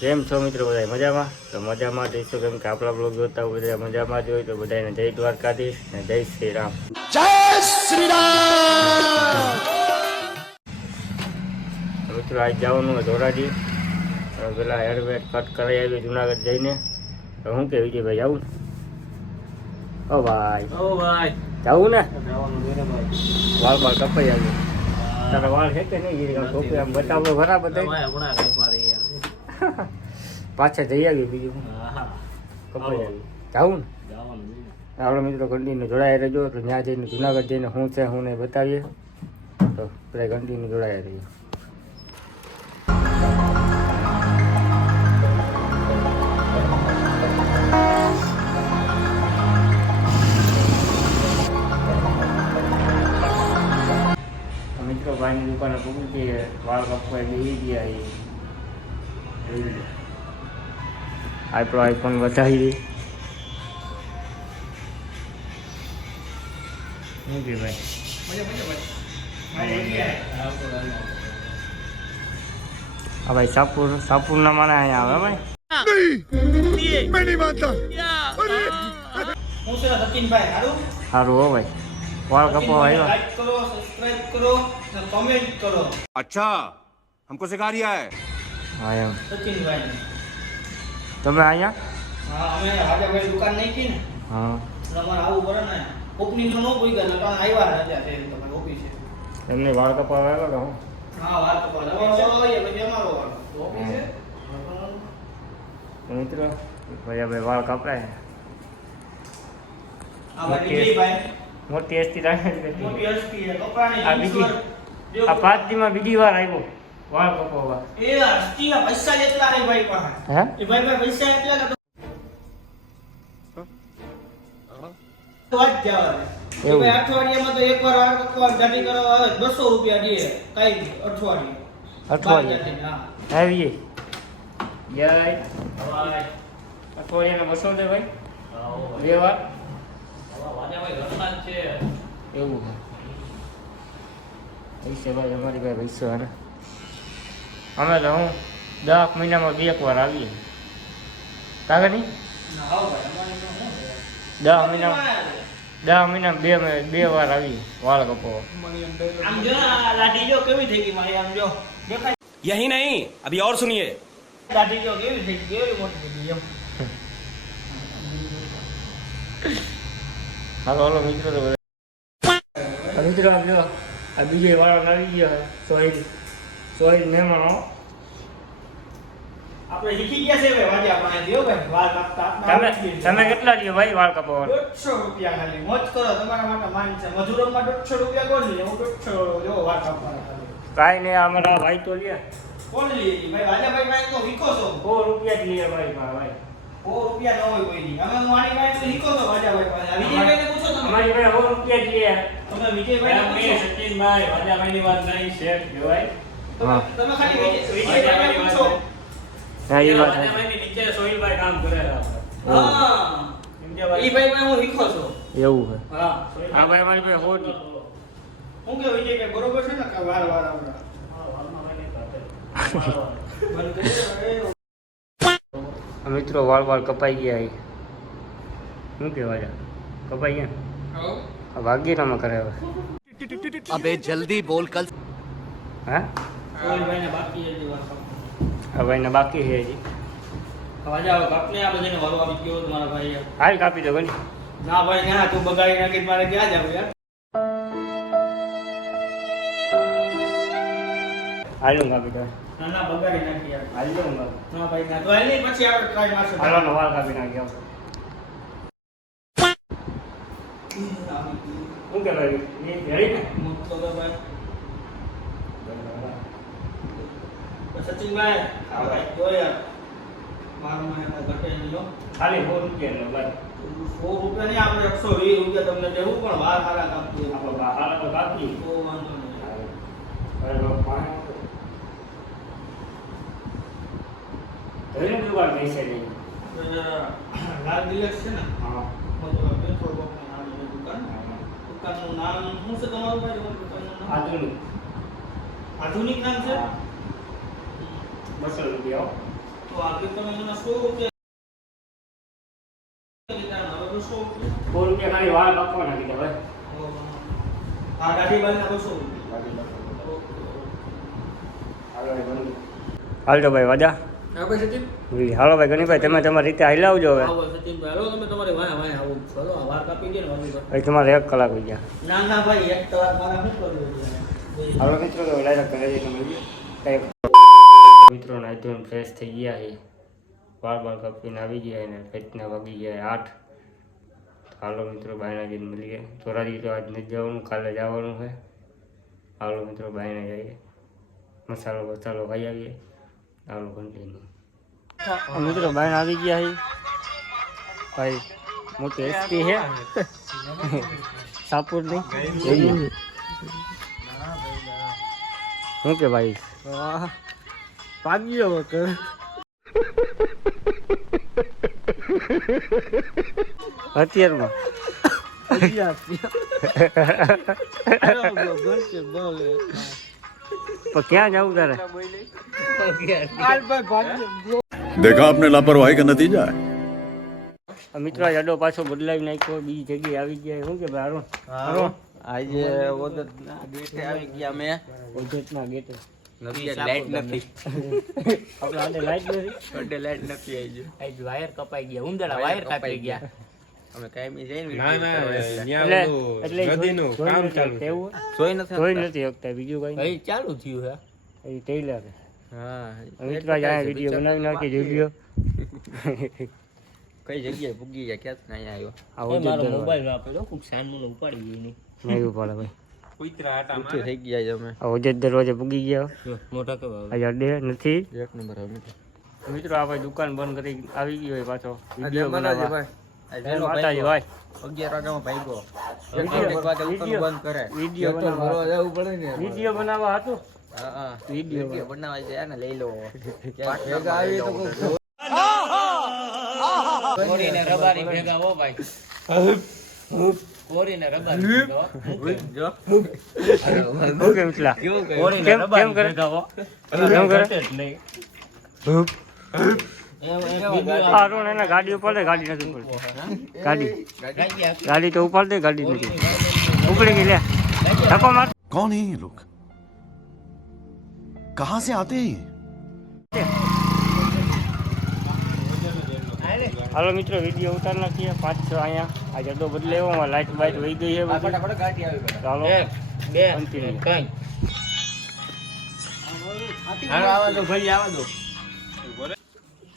કેમ છો મિત્રો બધા મજામાં? તો મજામાં જઈશું કેમ કે આપણા બ્લોગ જોતા બધા મજામાં જ હોય તો બધાને જય દ્વારકાધીશ ને જય શ્રી રામ. જય શ્રી રામ. મિત્રો આજ જવાનું હોય ધોરાજી, પેલા હેરવેટ કટ કરાવી આવી જુનાગઢ જઈને. તો શું કે વિજયભાઈ જવું? ઓ ભાઈ જવું ને? વાળ બાળ કપાઈ આવ્યું. તારા વાળ છે કે નહીં? ટોપી આમ બતાવો ખરા બધા. પાછા જઈ આવી બીજું કપાઈ આવી જવું ને. આપણે મિત્રો કન્ટિન્યુ જોડાયા રહેજો તો ત્યાં જઈને જુનાગઢ જઈને શું છે શું નહીં બતાવીએ. તો બધા કન્ટિન્યુ જોડાયા રહીએ. મિત્રો ભાઈની દુકાને પહોંચી વાળ કપવા બેસી ગયા એ આપણો આઈફોન વધારી દે. શું કે ભાઈ હા ભાઈ સાપુર ના માને અહીંયા આવે ભાઈ સારું હો ભાઈ વાળ કપવા આવ્યા. लाइक करो, सब्सक्राइब करो, कमेंट करो. अच्छा हमको सिखा रिया है. હા એમ सचिन भाई. તમે અહીંયા? हाँ हमें राजा भाई दुकान नहीं की ना. હા हमारा आऊ बड़ा ना ओपनिंग तो नो कोई करना कारण आया राजा है तो मैं ऑफिस है. એમને વાળ કપવા આવ્યા કે હું? हाँ बात तो बोला ये भैया हमारो ऑफिस है. મિત્રો ભાઈ વાળ કપડાય हाँ भाई भाई મોટી હસ્તી રાખે मोटी हस्ती है कपड़ा આ नहीं બીજી આ 5 દીમાં બીજી વાર આવ્યો વાળ કપાવવા. ए हस्ती का पैसा જેટલા है भाई पास હે એ ભાઈ ભાઈ પૈસા એટલા કે તો વાત જાવ એ એવું? ભાઈ અઠવાડિયામાં તો એકવાર વાળ કપવા દાઢી કરવા આવે 200 રૂપિયા દે કઈ અઠવાડિયે અઠવાડિયે હા આવી જય ભાઈ અઠવાડિયાના 200 દે ભાઈ બે વાર એવું પૈસા ભાઈ અમારી ભાઈ પૈસો હારે અમે તો હું 10 મહિનામાં 2 વાર આવીએ કાગળ નહીં ના ભાઈ અમારે તો શું 10 મહિનામાં 2 વાર આવીએ વાળ કપાવવા. આમ જો આ લાઠી જો કેવી થઈ ગઈ મારી આમ જો દેખાય यही नहीं अभी और सुनिए. લાઠી જો કેવી થઈ ગઈ કેવી મોટી થઈ ગઈ એમ હાલો હાલો મિત્રો તો મિત્રો આમ જો આ બીજે વાળો આવી ગયો સોહિલ મહેમાનો. આપણે શીખી ગયા છે ભાઈ વાજે આપણે દેવ ભાઈ વાળ કાપતા તમે કેટલા લ્યો ભાઈ વાળ કપાવવા? 150 રૂપિયા ખાલી મોજ કરો તમારા માટે માન છે મજૂરોમાં 150 રૂપિયા કોણ લે હું 150 જો વાળ કાપવાના ખાલી કાંઈ નહીં અમારા ભાઈ તો લે કોણ લે ભાઈ વાજાભાઈ ભાઈ તો વીખો છો 100 રૂપિયા જ લે ભાઈ મારા ભાઈ 100 રૂપિયા ન હોય કોઈ ની અમે મારી ભાઈ તો વીખો છો વાજાભાઈ પાસે વિજયભાઈ ને પૂછો તમે અમારી ભાઈ 100 રૂપિયા જ લે. તમે વિજયભાઈ ને પૂછો સચિનભાઈ વાજાભાઈની વાત નહીં શેઠ કહેવાય. તમે ખાલી વિજયભાઈ ને પૂછો હા એ વાત છે. વાજાભાઈની નીચે સોહિલભાઈ કામ કરે છે. હા કેમ કે ઈ ભાઈ ભાઈ હું વીખો છો એવું છે. હા હા ભાઈ અમારી ભાઈ 100 હું કે વિજયભાઈ બરોબર છે ને કે વાર આપડા બંધ કરી મિત્રો વાળ કપાઈ ગયા અહીં શું કહેવાય છે? કપાઈ ગયા આ ભાગ્યનામાં કરે હવે. अबे जल्दी बोल कल. હા સોહિલભાઈ ને બાકી છે વાર આ ભાઈને બાકી છે હજી. વાજા કાપને આ બધાને વારો આવી ગયો તમારા ભાઈ હાલ કાપી દો ભાઈ. ના ભાઈ ના તું બગાડી નાખી મારે ક્યાં જાવ યાર હાલો કાપી દો. ના ના બગાડી નાખી યાર હાલ દો હું કાપી. ના ભાઈ ના તો એની પછી આપણે ટ્રાય મારશું હાલો ને વાળ કાપી નાખી આવો. શું કે ભાઈ એ રેડી ને? મુક્તો તો ભાઈ સચિનભાઈ હા ભાઈ જો યાર મારું મને ઘટે નહીં હો ખાલી 100 રૂપિયા નો ભાઈ. 100 રૂપિયા નહીં આપણે 120 રૂપિયા તમને દેવું પણ વાર હારા કાપી આપણે હાલ તો કાપી. તો વાંધો નહીં અરે બાપા ધોઈને દુકાન પૈસે નહીં. લાલ દિલેશ છે ને હા મતલબ પેટ્રોલ પંપની નાની દુકાન દુકાનનું નામ શું છે તમારું ભાઈ દુકાનનું નામ આધુનિક આધુનિક નામ છે 200 રૂપિયા. તો આ પિત્તળનો મને 100 રૂપિયા દીધા, હવે 200 રૂપિયા. 100 રૂપિયા ખાલી વાળ કાપવાના કીધા ભાઈ. આ દાઢી બાંધીને 200 રૂપિયા. હાલ તો ભાઈ વાજા. હા ભાઈ સચિન. હાલો ભાઈ ગણિભાઈ તમે તમારી રીતે હલાવજો હવે. આવો સચિનભાઈ, હાલો તમે તમારી વાય વાય આવો. ચાલો આ વાર કાપી દે ને મમ્મી. ભાઈ તમારે 1 કલાક થઈ ગયા. ના ના ભાઈ, એક કલાક મારે શું કરવું છે? હાલો મિત્રો તો ડાયરેક્ટ ઘરે જઈને મળીએ. મિત્રો નાઈ ધોઈને ફ્રેશ થઈ ગયા છે. વાળ કાપીને આવી ગયા ને પેટના વાગી ગયા 8. હાલો મિત્રો બાયના જઈને મળીએ. ધોરાજી તો આજ નથી જવાનું, કાલે જવાનું છે. હાલો મિત્રો બાયના જઈએ, મસાલો ખાઈ આવીએ. હાલો કન્ટિન્યુ. મિત્રો બાયના આવી ગયા છે ભાઈ. મોટી એસટી છે સાપુરની. શું કે ભાઈ પાગ્યો વગર અત્યારમાં ક્યાં જવું તારે? देखा आपने लापरवाही का नतीजा है। મિત્રો આ અડો પાછો બદલાવી નાખ્યો, બીજી જગ્યાએ આવી ગયા. શું કે ભાઈ હારો આજે ઓદતના ગેટે આવી ગયા મેં. ઓજતના ગેટે લાઈટ નથી. આપણે આને લાઈટ નથી. અડે લાઈટ નથી આવી. આજ વાયર કપાઈ ગયા, ઉંદરડા વાયર કાપી ગયા. અમે કાયમી જઈને એટલે નદીનું કામ ચાલુ છે. જોઈ નથી જોઈ નથી શકતા. બીજું કઈ અહીં ચાલુ થયું હે. એ ટેલર હા મિત્રો આ વિડીયો બનાવી નાખી વિડીયો. કઈ જગ્યાએ પૂગી ગયા ક્યાં અહીંયા આવ્યો. આ એ મારો ઓજત મોબાઈલ વાપર્યો, ખૂબ સાનમું ઉપાડી ગઈ નહીં. નહીં ઉપાડે ભાઈ. ઊંચું થઈ ગયા છે અમે. આ ઓજત દરવાજે પૂગી ગયા. મોટા કેવા આ અડે નથી. એક નંબર હવે મિત્રો આ ભાઈ દુકાન બંધ કરી આવી ગયો હોય પાછો વિડીયો બનાવવા. ભાઈ માતાજી ભાઈ 11 વાગ્યામાં ભાગ્યો. વિડીયો 1 વાગે દુકાન બંધ કરે. વિડીયો બનાવવા જવું પડે ને. વિડીયો બનાવવા હતું. હા વિડીયો બનાવવા જાય ને લઈ લો. કોરીને રબારી ભેગા હો ભાઈ. કોરીને રબારી ભેગા હો. હું કેમ છલા? કોરીને કેમ રબારી કરે? ભેગા હો. કેમ કરે? જ નહીં. આ રોડ એને ગાડી ઉપાડ દે. ગાડી નથી ઉપડતી. ગાડી તો ઉપાડ દે. ગાડી નથી ઉપડી ગઈ. લે ધક્કો માર. कौन है ये लोग, कहाँ से आते हैं ये? હાલો મિત્રો વિડીયો ઉતાર નાખીએ. 5-6 અહીંયા આ જડો બદલાયો. લાઈટ બાઈટ વહી ગઈ છે બધી. ફટાફટ ગાડી આવી ગઈ. ચાલો 1 2 Continue. 3. હાલો આવા દો ભાઈ આવા દો.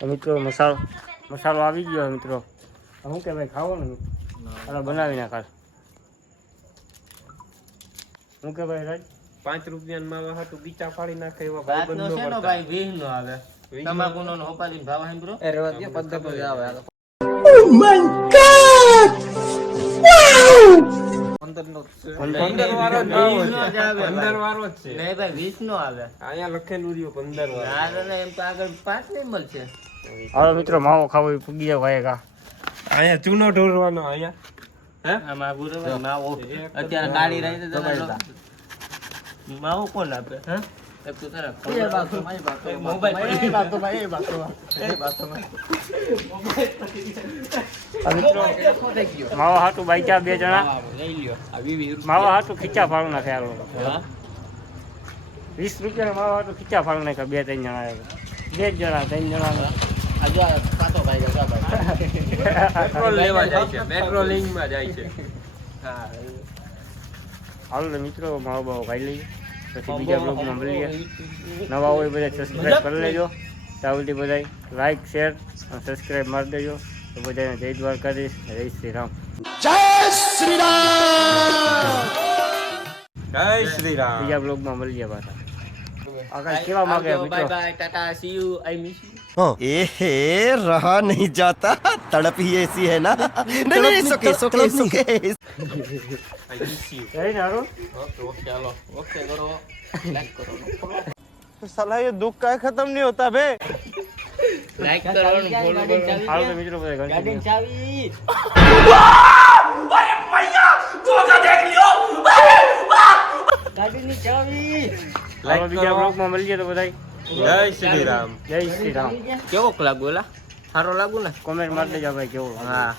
તો મિત્રો મસાલો આવી ગયો છે મિત્રો. શું કે ભાઈ ખાવાનું? હાલો બનાવી નાખ. શું કે ભાઈ રાજ? 5 રૂપિયા માં હતું બીચા ફાડી નાખે એવા રાતનો છે ને ભાઈ 20 નો આવે. તમાકુનો નો હોપાદીન ભાવ હે બ્રો. એ રેવા દે 15 પર આવે. 15 નો 15 વાળો જ 15 વાળો જ છે. નહીં ભાઈ 20 નો આવે. અહીંયા લખેલું રહ્યું 15 વાળો. ના એમ તો આગળ 5 નહીં મળશે. હાલો મિત્રો માવો ખાવો એ પૂગી જાય ભાઈ કા. અહીંયા ચૂનો ઢોરવાનો અહીંયા આમાં ગુરુ માવો અત્યારે ગાડી રહી તો તમે માવો કોણ આપે હે એક તો તારા મોબાઈલ પડી મિત્રો માવો હાટું બાઈકા 2 જણા લઈ લ્યો આ 20 માવો હાટું ખીચા ફાળું નાખે. આ લોકો હા 20 રૂપિયા માવો હાટું ખીચા ફાળું નાખે. 2-3 જણા 2 જણા 3 જણા. આ જો પાતો ભાઈ જગા ભાઈ પેટ્રોલ લેવા જાય છે, પેટ્રોલિંગ માં જાય છે. હા હાલો મિત્રો માવો બાવો ખાઈ લઈએ. પછી બીજા બ્લોગમાં મળીએ. નવા હોય બધા સબસ્ક્રાઈબ કરી લેજો. ચાવલથી બધા લાઈક શેર અને સબસ્ક્રાઈબ મારી દેજો. તો બધાને જય દ્વારકાધીશ. જય શ્રી રામ. જય શ્રી રામ. બીજા બ્લોગમાં મળીએ પાછા. આગળ કેવા માંગે બાય મિત્રો? By Tata C you I miss एहे रहा नहीं जाता, तड़प ही ऐसी है ना। नहीं नहीं सुके सुके सुके। જય નારો. ઓકે ચાલો ઓકે કરો લાઈક કરો साला ये दुख का खत्म नहीं होता बे। લાઈક કરવાનું ફોલો કરવાનું હાલો તો મિત્રો બધા ગાડીની ચાવી ગાડીની ચાવી હાલો બીજા બ્લોગમાં મળીએ તો બધા જય શ્રી રામ. જય શ્રી રામ. કેવોક લાગુ એલા? સારો લાગુ ને? કોમેન્ટ મારી દેજો ભાઈ કેવું લાગે. હા.